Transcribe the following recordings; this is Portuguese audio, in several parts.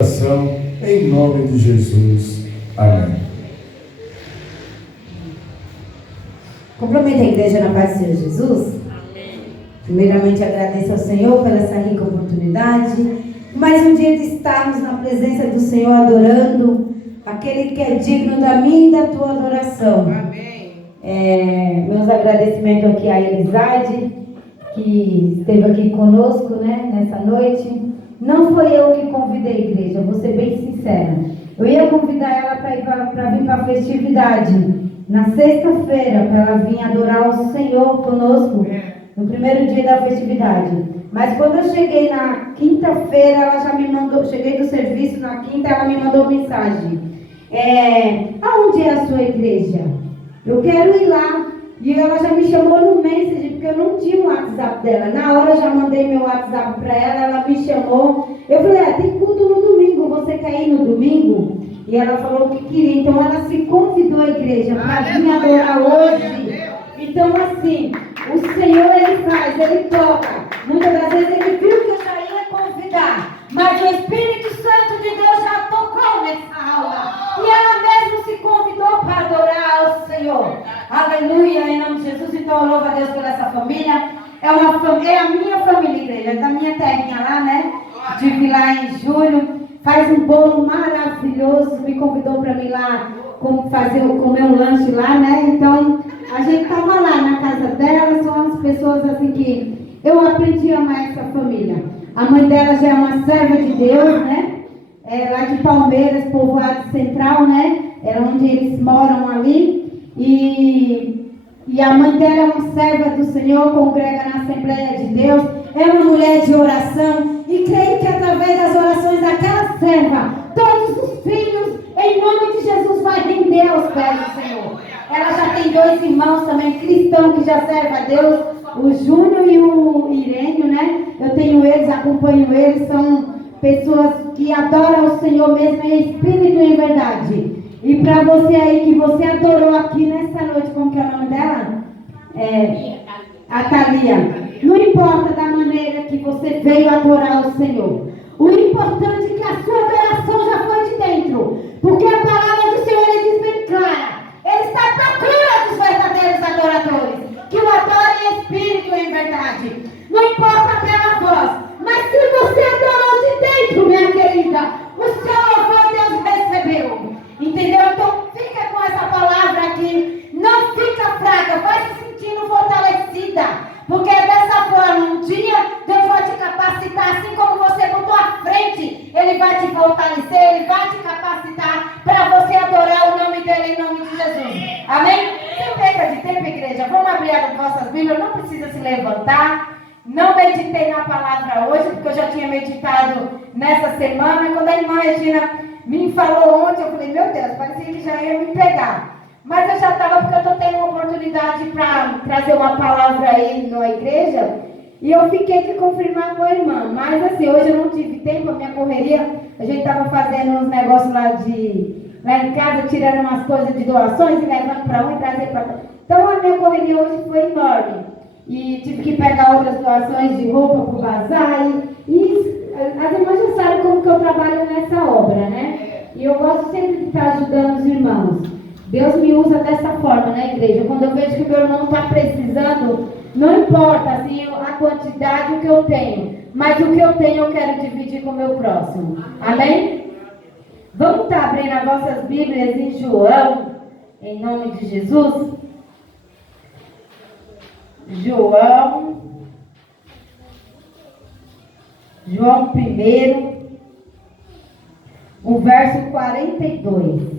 Em nome de Jesus. Amém. Cumprimento a igreja na paz do Senhor Jesus. Amém. Primeiramente agradeço ao Senhor pela essa rica oportunidade. Mais um dia de estarmos na presença do Senhor adorando aquele que é digno da minha e da tua adoração. Amém. Meus agradecimentos aqui à Elisade, que esteve aqui conosco, nessa noite. Não foi eu que convidei a igreja, vou ser bem sincera. Eu ia convidar ela para vir para a festividade, na sexta-feira, para ela vir adorar o Senhor conosco, no primeiro dia da festividade. Mas quando eu cheguei na quinta-feira, ela já me mandou, cheguei do serviço na quinta, ela me mandou mensagem. Aonde é a sua igreja? Eu quero ir lá. E ela já me chamou no Messenger, porque eu não tinha o WhatsApp dela. Na hora eu já mandei meu WhatsApp para ela, ela me chamou. Eu falei, tem culto no domingo, você quer ir no domingo? E ela falou que queria, então ela se convidou à igreja para vir adorar hoje. Então assim, o Senhor ele faz, ele toca. Muitas das vezes ele viu que eu já ia convidar, mas o Espírito Santo de Deus já tocou nessa aula. E ela mesmo se convidou para adorar ao Senhor. Aleluia, em nome de Jesus. Então eu louvo a Deus por essa família. É a minha família, igreja, é da minha terrinha lá, Estive lá em julho. Faz um bolo maravilhoso. Me convidou para mim lá comer um lanche lá, Então a gente estava lá na casa dela. São umas pessoas assim que eu aprendi a amar essa família. A mãe dela já é uma serva de Deus, É lá de Palmeiras, povoado central, É onde eles moram ali. E a mãe dela é uma serva do Senhor, congrega na Assembleia de Deus, é uma mulher de oração, e creio que através das orações daquela serva, todos os filhos, em nome de Jesus, vai render aos pés do Senhor. Ela já tem 2 irmãos também cristãos que já servem a Deus, o Júnior e o Irênio, Eu tenho eles, acompanho eles, são pessoas que adoram o Senhor mesmo em espírito e em verdade. E para você aí que você adorou aqui nessa noite, como que é o nome dela? A Thalia. Não importa da maneira que você veio adorar o Senhor. O importante é que a sua adoração já foi de dentro. Porque a palavra do Senhor ele diz bem clara. Ele está à procura dos verdadeiros adoradores. Que o adorem em espírito e em verdade. Não importa pela voz. Mas se você adorou de dentro, minha querida, o seu louvor Deus recebeu. Entendeu? Então fica com essa palavra aqui. Não fica fraca. Vai se sentindo fortalecida. Porque dessa forma, um dia Deus vai te capacitar. Assim como você botou à frente, Ele vai te fortalecer. Ele vai te capacitar para você adorar o nome dEle em nome de Jesus. Amém? Sem perca de tempo, igreja. Vamos abrir as vossas Bíblias. Não precisa se levantar. Não meditei na palavra hoje, porque eu já tinha meditado nessa semana. Quando a irmã Regina me falou ontem, eu falei, meu Deus, parecia que já ia me pegar. Mas eu já estava, porque eu estou tendo uma oportunidade para trazer uma palavra aí na igreja. E eu fiquei de confirmar com a irmã. Mas assim, hoje eu não tive tempo, a minha correria. A gente estava fazendo uns negócios lá em casa, tirando umas coisas de doações e levando para um e trazer para outro. Então a minha correria hoje foi enorme. E tive que pegar outras doações de roupa para o bazar. E as irmãs já sabem como que eu trabalho nessa obra, E eu gosto sempre de estar ajudando os irmãos. Deus me usa dessa forma, igreja? Quando eu vejo que meu irmão está precisando, não importa assim, a quantidade que eu tenho, mas o que eu tenho eu quero dividir com o meu próximo. Amém? Vamos estar abrindo as vossas Bíblias em João, em nome de Jesus. João 1, o verso 42.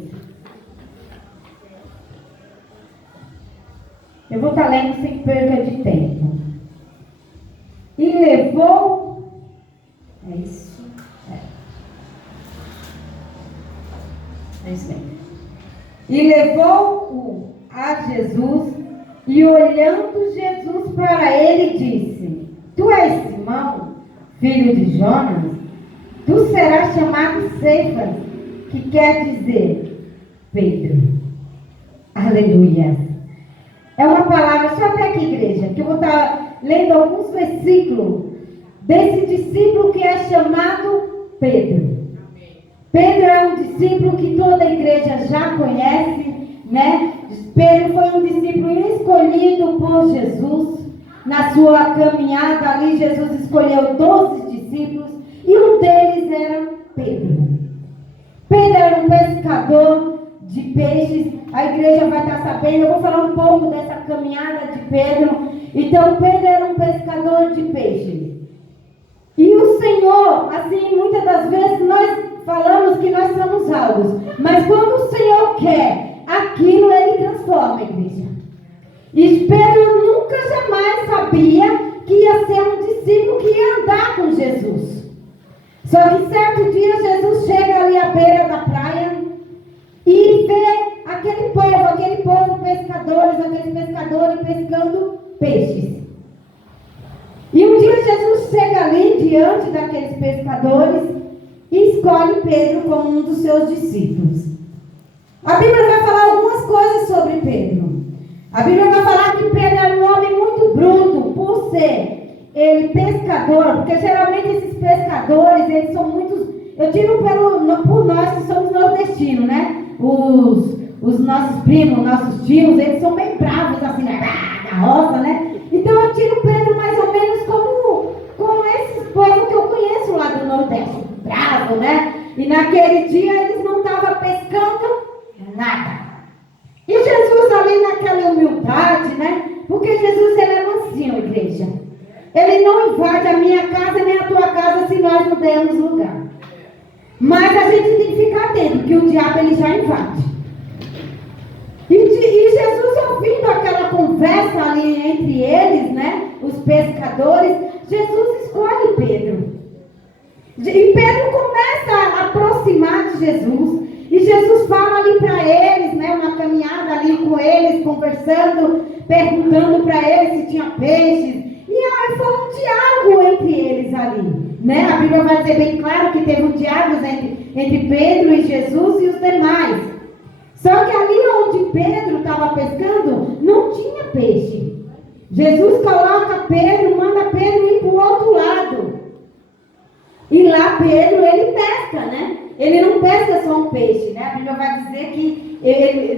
Eu vou estar lendo sem perca de tempo. E levou... É isso? É isso mesmo. E levou-o a Jesus, e olhando Jesus para ele, disse: Tu és Simão, filho de Jonas? Tu serás chamado Cefas, que quer dizer Pedro. Aleluia. É uma palavra, só até aqui, igreja, que eu vou estar lendo alguns versículos desse discípulo que é chamado Pedro. Pedro é um discípulo que toda a igreja já conhece, né? Pedro foi um discípulo escolhido por Jesus. Na sua caminhada ali, Jesus escolheu 12 discípulos e um deles era Pedro. Pedro era um pescador de peixes. A igreja vai estar sabendo. Eu vou falar um pouco dessa caminhada de Pedro. Então, Pedro era um pescador de peixes. E o Senhor, assim, muitas das vezes nós falamos que nós somos alvos. Mas quando o Senhor quer aquilo, Ele transforma a igreja. E Pedro nunca jamais sabia que ia ser um discípulo que ia andar com Jesus. Só que certo dia Jesus chega ali à beira da praia e vê aquele povo pescadores, aqueles pescadores pescando peixes. E um dia Jesus chega ali diante daqueles pescadores e escolhe Pedro como um dos seus discípulos. A Bíblia vai falar algumas coisas sobre Pedro. A Bíblia vai falar que Pedro era um homem muito bruto, por ser ele pescador, porque geralmente esses pescadores, eles são muitos, eu tiro por nós que somos nordestinos, né? Os nossos primos, nossos tios, eles são bem bravos, assim, na roça, né? Então eu tiro Pedro mais ou menos como esses povos que eu conheço lá do Nordeste, bravo, né? E naquele dia eles não estavam pescando nada. E Jesus ali naquela humildade, né? Porque Jesus, ele é mansinho, igreja. Ele não invade a minha casa nem a tua casa se nós não dermos lugar. Mas a gente tem que ficar atento, que o diabo, ele já invade. E Jesus, ouvindo aquela conversa ali entre eles, né? Os pescadores, Jesus escolhe Pedro. E Pedro começa a aproximar de Jesus. E Jesus fala ali para eles, né, uma caminhada ali com eles, conversando, perguntando para eles se tinha peixes. E aí foi um diálogo entre eles ali, né? A Bíblia vai dizer bem claro que teve um diálogo entre Pedro e Jesus e os demais. Só que ali onde Pedro estava pescando, não tinha peixe. Jesus coloca Pedro, manda Pedro ir para o outro lado. E lá Pedro, ele pesca, né? Ele não pesca só um peixe, né? A Bíblia vai dizer que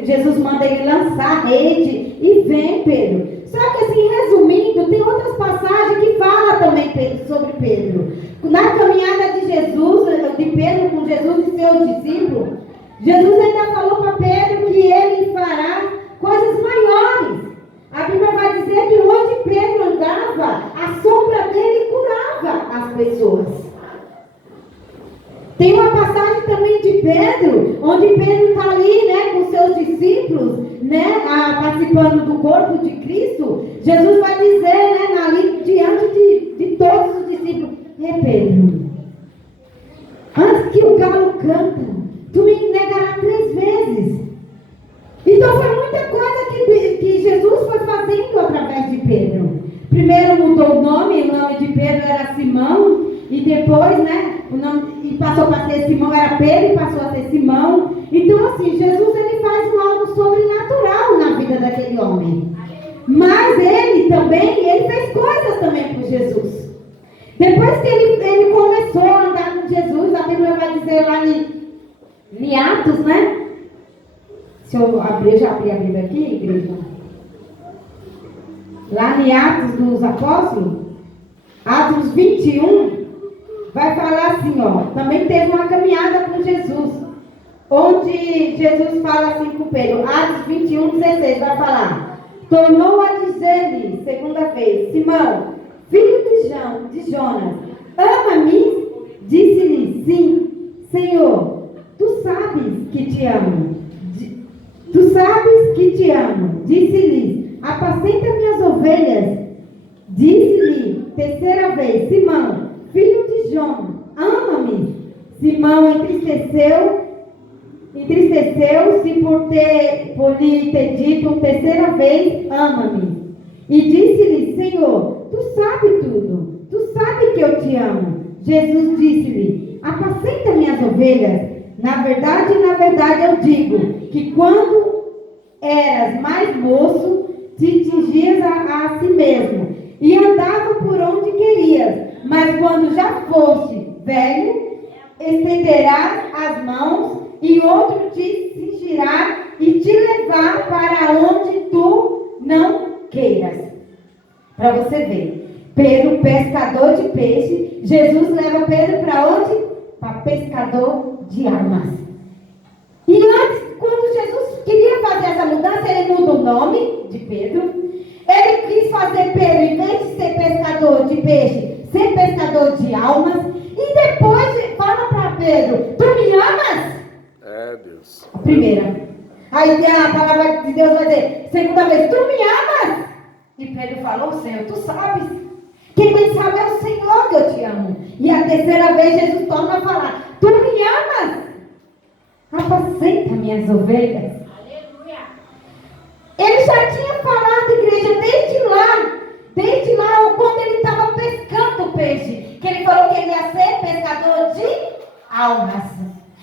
Jesus manda ele lançar a rede e vem Pedro. Só que assim, resumindo, tem outras passagens que falam também sobre Pedro. Na caminhada de Jesus, de Pedro com Jesus e seus discípulos, Jesus ainda falou para Pedro que ele fará coisas maiores. A Bíblia vai dizer que onde Pedro andava, a sombra dele curava as pessoas. Tem uma passagem também de Pedro, onde Pedro está ali, né, com seus discípulos, né, participando do corpo de Cristo. Jesus vai dizer, né, ali diante de todos os discípulos: Pedro, antes que o galo canta, tu me negarás 3 vezes. Então foi muita coisa que Jesus foi fazendo através de Pedro. Primeiro mudou o nome de Pedro era Simão, e depois, né, o nome, e passou para ser Simão, era Pedro, e passou a ser Simão. Então assim, Jesus, ele faz algo sobrenatural na vida daquele homem. Mas ele também, ele fez coisas também por Jesus. Depois que ele começou a andar com Jesus, a Bíblia vai dizer lá em Atos, né? Se eu abrir, já abri a Bíblia aqui, igreja. Lá em Atos dos Apóstolos, Atos 21, vai falar assim, ó. Também teve uma caminhada com Jesus, onde Jesus fala assim com Pedro. Atos 21, 16, vai falar: tornou a dizer-lhe, segunda vez: Simão, filho de Jonas, ama-me? Disse-lhe: sim, Senhor, tu sabes que te amo. Tu sabes que te amo. Disse-lhe: apacenta minhas ovelhas. Disse-lhe, terceira vez: Simão, filho de Jonas, ama-me? Simão entristeceu-se por lhe ter dito terceira vez: ama-me. E disse-lhe: Senhor, tu sabes tudo. Tu sabes que eu te amo. Jesus disse-lhe: apacenta minhas ovelhas. Na verdade, eu digo que quando eras mais moço, te tingias a si mesmo e andava por onde querias. Mas quando já foste velho, estenderás as mãos e outro te cingirá e te levar para onde tu não queiras. Para você ver, Pedro, pescador de peixe, Jesus leva Pedro para onde? Para pescador de almas. E antes, quando Jesus queria fazer essa mudança, ele muda o nome de Pedro. Ele quis fazer Pedro, em vez de ser pescador de peixe, ser pescador de almas. E depois fala para Pedro, tu me amas? É, Deus. A primeira. Aí a palavra de Deus vai dizer, segunda vez, tu me amas? E Pedro falou, Senhor, tu sabes. Quem mais sabe é o Senhor que eu te amo. E a terceira vez Jesus torna a falar, tu me amas? Apacenta minhas ovelhas. Aleluia. Ele já tinha falado, igreja, desde lá, quando ele estava pescando o peixe, que ele falou que ele ia ser pescador de almas.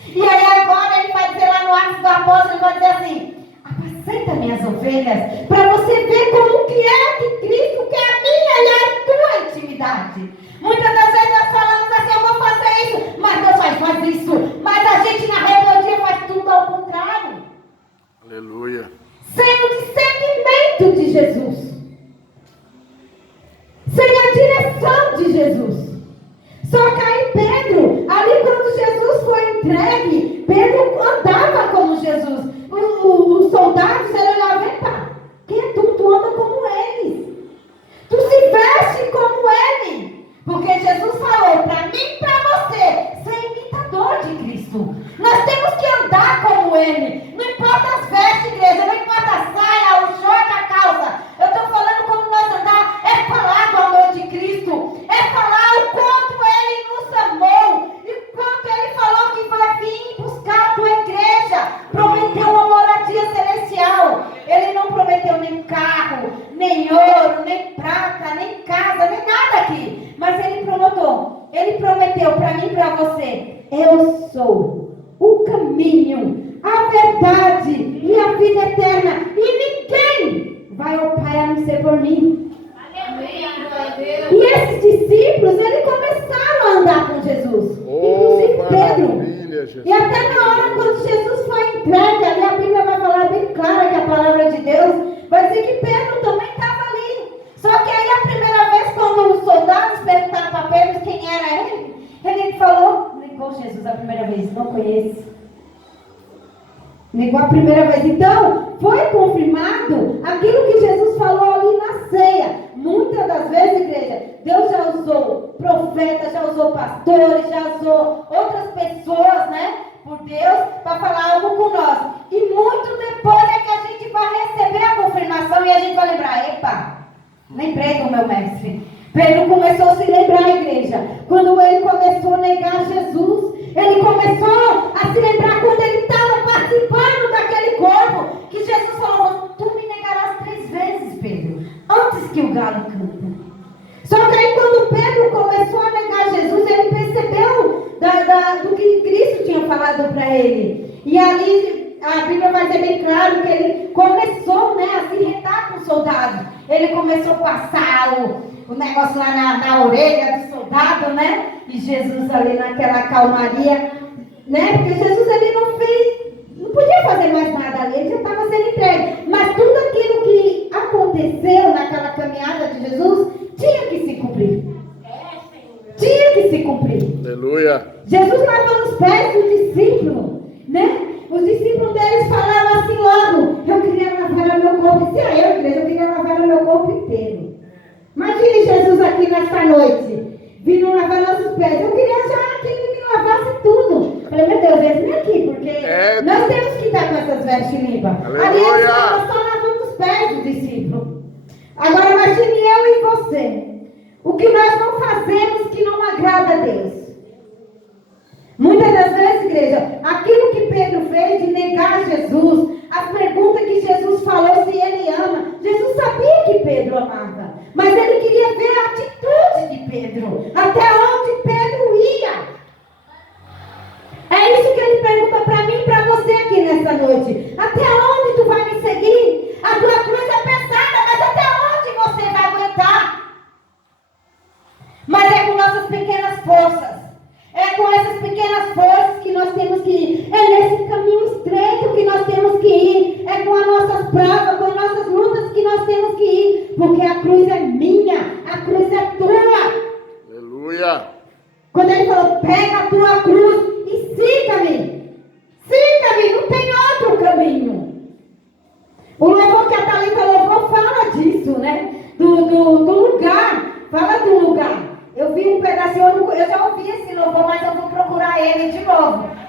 E aí agora ele vai dizer lá no Atos do Apóstolo, ele vai dizer assim, apacenta minhas ovelhas, para você ver como que é que Cristo quer a minha e a tua intimidade. Muitas das vezes nós falamos assim, eu vou fazer isso, mas Deus vai fazer isso. Mas a gente na rebeldia faz tudo ao contrário. Aleluia. Sem o discernimento de Jesus. Sem a direção de Jesus. Só que aí Pedro, ali quando Jesus foi entregue, Pedro andava como Jesus. Os soldados, ele olhava, epa, quem é tu? Tu anda como eles. Tu se veste como ele. Porque Jesus falou para mim e para você, ser imitador de Cristo. Nós temos que andar como ele. Não importa as vestes, igreja, não importa a saia, o short, a calça. Eu estou falando como nós andar, é falar do amor de Cristo. É falar o quanto ele nos amou. E quanto ele falou que vai vir buscar a tua igreja. Prometeu uma moradia celestial. Ele não prometeu nem carro, nem ouro, nem prata, nem casa, nem nada aqui. Mas ele prometeu para mim e para você, eu sou o caminho, a verdade e a vida eterna. E ninguém vai ao Pai a não ser por mim. E esses discípulos, eles começaram a andar com Jesus. Inclusive Pedro. E até na hora quando Jesus foi entregue, ali a Bíblia vai falar bem clara que a palavra de Deus vai dizer que Pedro também estava ali. Só que aí a primeira vez, quando os soldados perguntaram para Pedro quem era ele falou, negou Jesus a primeira vez, não conheço. Negou a primeira vez. Então, foi confirmado aquilo que Jesus falou ali na ceia. Muitas das vezes, igreja, Deus já usou profetas, já usou pastores, já usou outras pessoas, né, por Deus, para falar algo com nós. E muito depois é que a gente vai receber a confirmação e a gente vai lembrar, epa, lembrei do meu mestre. Pedro começou a se lembrar, igreja, quando ele começou a negar Jesus. Ele começou a se lembrar quando ele estava participando daquele corpo, que Jesus falou, tu me negarás 3 vezes, Pedro, antes que o galo canta. Só que aí quando Pedro começou a negar Jesus, ele percebeu do que Cristo tinha falado para ele. E ali a Bíblia vai dizer bem claro que ele começou, né, a se retar com os soldados. Ele começou a passar o negócio lá na orelha do soldado, né? E Jesus ali naquela calmaria, né? Porque Jesus ele não podia fazer mais nada ali, ele já estava sendo entregue. Mas tudo aquilo que aconteceu naquela caminhada de Jesus tinha que se cumprir. Tinha que se cumprir. Aleluia. Jesus lavando os pés dos discípulos, né? Os discípulos deles falavam assim logo, eu queria lavar o meu corpo. Se é eu, igreja, eu queria lavar o meu corpo inteiro. Imagine Jesus aqui nesta noite, vindo lavar nossos pés. Eu queria já que ele me lavasse tudo. Falei, meu Deus, vem aqui, porque nós temos que estar com essas vestes limpas. Ali eles estavam só lavando os pés do discípulo. Agora imagine eu e você. O que nós não fazemos que não agrada a Deus. Muitas das vezes, igreja, aquilo que Pedro fez de negar Jesus, as perguntas que Jesus falou se ele ama, Jesus sabia que Pedro amava, mas ele queria ver a atitude de Pedro, até onde Pedro ia. É isso que ele pergunta para mim e para você aqui nessa noite. Até onde tu vai me seguir? A tua cruz é pesada, mas até onde você vai aguentar? Mas é com nossas pequenas forças. É com essas pequenas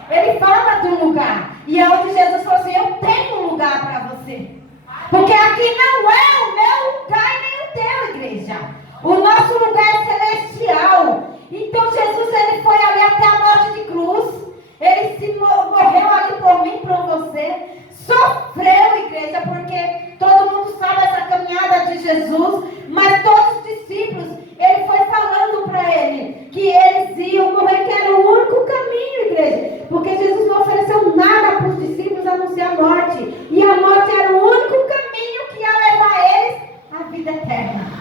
Ele fala de um lugar. E é onde Jesus falou assim: eu tenho um lugar para você. Porque aqui não é o meu lugar e nem o teu, igreja. O nosso lugar é celestial. Então Jesus, ele foi ali até a morte de cruz. Ele se morreu ali por mim, por você. Sofreu, igreja, porque todo mundo sabe essa caminhada de Jesus. Mas todos os discípulos, ele foi falando para ele que eles iam morrer, que era o único caminho, igreja. Porque Jesus não ofereceu nada para os discípulos a não ser a morte. E a morte era o único caminho que ia levar eles à vida eterna.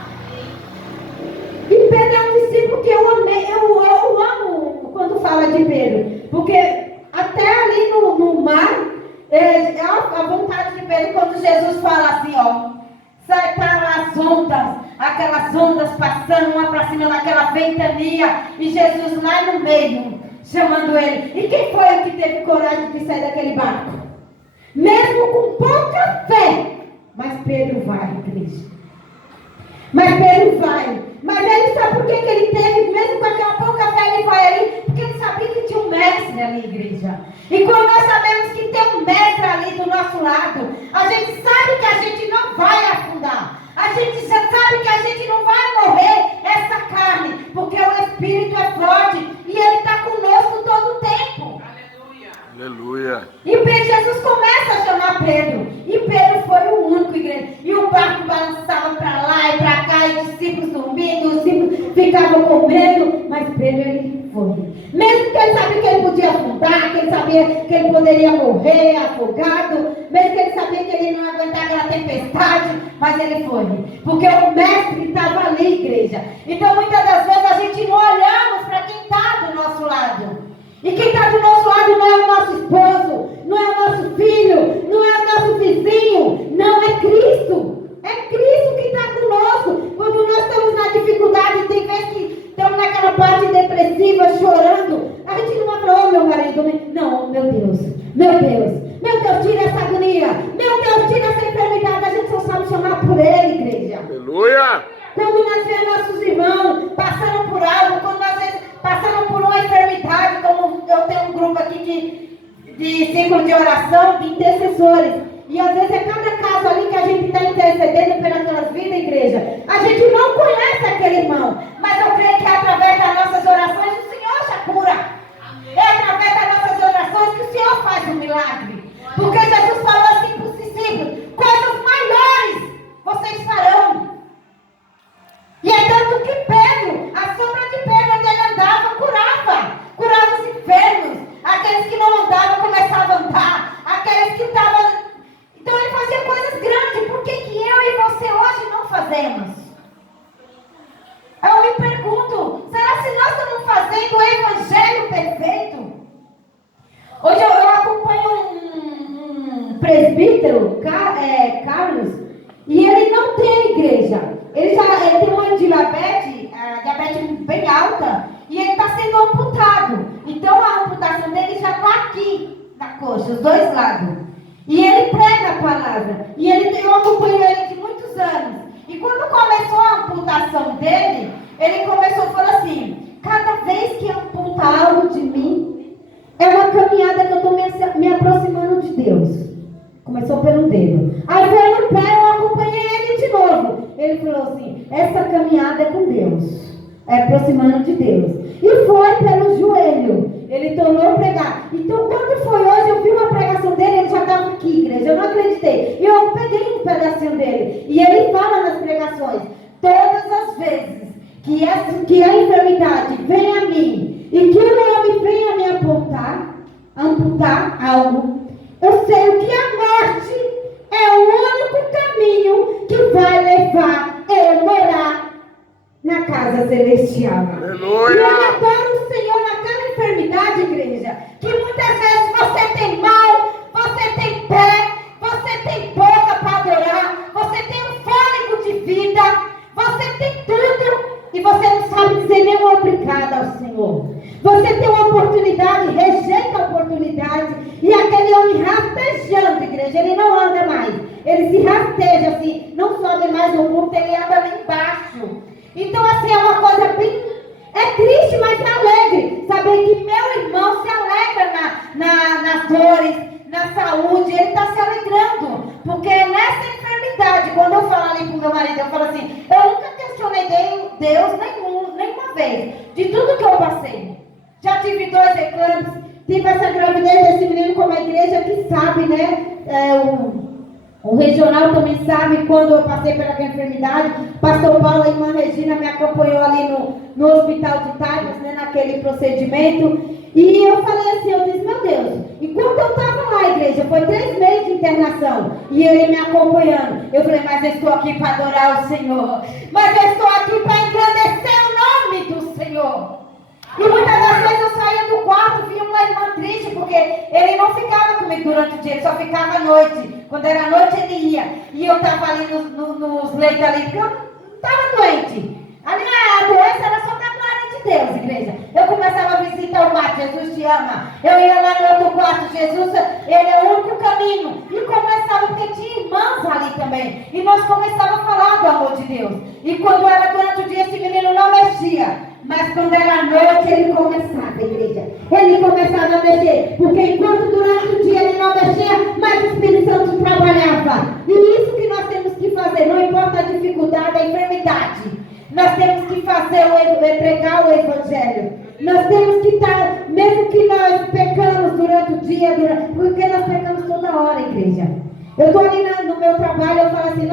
E Pedro é um discípulo que eu amei, eu amo quando fala de Pedro. Porque até ali no mar, é a vontade de Pedro quando Jesus fala assim, ó. Sai para as ondas, aquelas ondas passando uma para cima naquela ventania. E Jesus lá no meio, chamando ele. E quem foi o que teve coragem de sair daquele barco? Mesmo com pouca fé. Mas Pedro vai, igreja. Mas Pedro vai. Mas ele sabe por que ele teve, mesmo com aquela pouca fé, ele vai ali? Porque ele sabia que tinha um mestre ali, igreja. E quando nós sabemos que tem um mestre ali do nosso lado, a gente sabe que a gente não vai afundar. A gente já sabe que a gente não vai morrer essa carne, porque o Espírito é forte e ele está conosco todo o tempo. Aleluia. E Jesus começa a chamar Pedro. E Pedro foi o único, igreja. E o barco balançava para lá e para cá. E os discípulos dormindo, os discípulos ficavam com medo. Mas Pedro, ele foi. Mesmo que ele sabia que ele podia afundar, que ele sabia que ele poderia morrer afogado. Mesmo que ele sabia que ele não ia aguentar aquela tempestade. Mas ele foi. Porque o mestre estava ali, igreja. Então muitas das vezes a gente não olhamos para quem está do nosso lado. E quem está do nosso lado não é o nosso esposo, não é o nosso filho, não é o nosso vizinho, não é Cristo. É Cristo que está conosco. Quando nós estamos na dificuldade, tem vezes que estamos naquela parte depressiva, chorando, a gente não vai falar, oh meu marido, não, meu Deus, tira essa agonia, meu Deus, tira essa enfermidade. A gente só sabe chamar por Ele, igreja. Aleluia. Quando nós vemos nossos irmãos passando por algo, quando nós passando por uma enfermidade, como eu tenho um grupo aqui de ciclo de oração, de intercessores, e às vezes é cada caso ali que a gente está intercedendo pelas vidas, igreja. A gente não conhece aquele irmão, mas eu creio que é através das nossas orações o Senhor já cura. É através das nossas orações que o Senhor faz um milagre. Porque Jesus falou assim para os discípulos: coisas maiores vocês farão. E é tanto que Pedro, a sombra de Pedro, onde ele andava, curava os enfermos. Aqueles que não andavam começavam a andar. Aqueles que estavam... Então ele fazia coisas grandes. Por que eu e você hoje não fazemos? Eu me pergunto, será que nós estamos fazendo o evangelho perfeito? Hoje eu acompanho um presbítero, Carlos, e ele não tem igreja. Ele tem uma diabetes bem alta, e ele está sendo amputado. Então a amputação dele já está aqui na coxa, os dois lados. E ele prega a palavra. E eu acompanho ele de muitos anos. E quando começou a amputação dele, ele começou a falar assim: cada vez que amputa algo de mim, é uma caminhada que eu estou me aproximando de Deus. Começou pelo dedo. Aí foi no pé, eu acompanhei ele de novo. Ele falou assim: essa caminhada é com Deus. É aproximando de Deus. E foi pelo joelho. Ele tornou pregar. Então quando foi hoje, eu vi uma pregação dele, ele já estava aqui, igreja. Eu não acreditei. E eu peguei um pedacinho dele. E ele fala nas pregações: todas as vezes que a enfermidade vem a mim, e que o homem vem a me amputar algo, eu sei o que a morte é o único caminho que vai levar eu morar na casa celestial. Aleluia. E eu adoro o Senhor naquela enfermidade, igreja, que muitas vezes você tem mão, você tem pé, você tem boca para adorar, você tem um fôlego de vida, você tem tudo, e você não sabe dizer nem uma obrigada ao Senhor. Você tem uma oportunidade, rejeita a oportunidade, e aquele homem rastejando, igreja, ele não anda mais, ele se rasteja assim, não sobe mais no púlpito, ele anda lá embaixo. Então assim, é uma coisa bem, é triste, mas é alegre, saber que meu irmão se alegra na dores, na saúde, ele está se alegrando. Porque nessa enfermidade, quando eu falo ali pro meu marido, eu falo assim, eu nunca questionei Deus nenhuma vez, de tudo que eu passei. Já tive 2 eclâmpsias, tive essa gravidez desse menino, como a igreja que sabe, né? O regional também sabe, quando eu passei pela enfermidade, pastor Paulo e irmã Regina me acompanhou ali no hospital de Taipas, né, naquele procedimento. E eu falei assim, eu disse, meu Deus, enquanto eu estava lá, igreja, foi 3 meses de internação, e ele me acompanhando, eu falei, mas eu estou aqui para adorar o Senhor, mas eu estou aqui para engrandecer o nome do Senhor. E muitas das vezes eu saía do quarto, via uma irmã triste, porque ele não ficava comigo durante o dia, ele só ficava à noite. Quando era noite ele ia. E eu estava ali nos leitos ali, porque eu não estava doente. Ali a doença era só da glória de Deus, igreja. Eu começava a visitar o quarto, Jesus te ama. Eu ia lá no outro quarto, Jesus, ele é o único caminho. E começava, porque tinha irmãs ali também. E nós começávamos a falar do amor de Deus. E quando era durante o dia, esse menino não mexia. Mas quando era noite, ele começava, igreja. Ele começava a mexer. Porque enquanto durante o dia ele não mexia, mas o Espírito Santo trabalhava. E isso que nós temos que fazer. Não importa a dificuldade, a enfermidade. Nós temos que pregar o Evangelho. Nós temos que estar, mesmo que nós pecamos durante o dia, porque nós pecamos toda hora, igreja. Eu estou ali no meu trabalho, eu falo assim,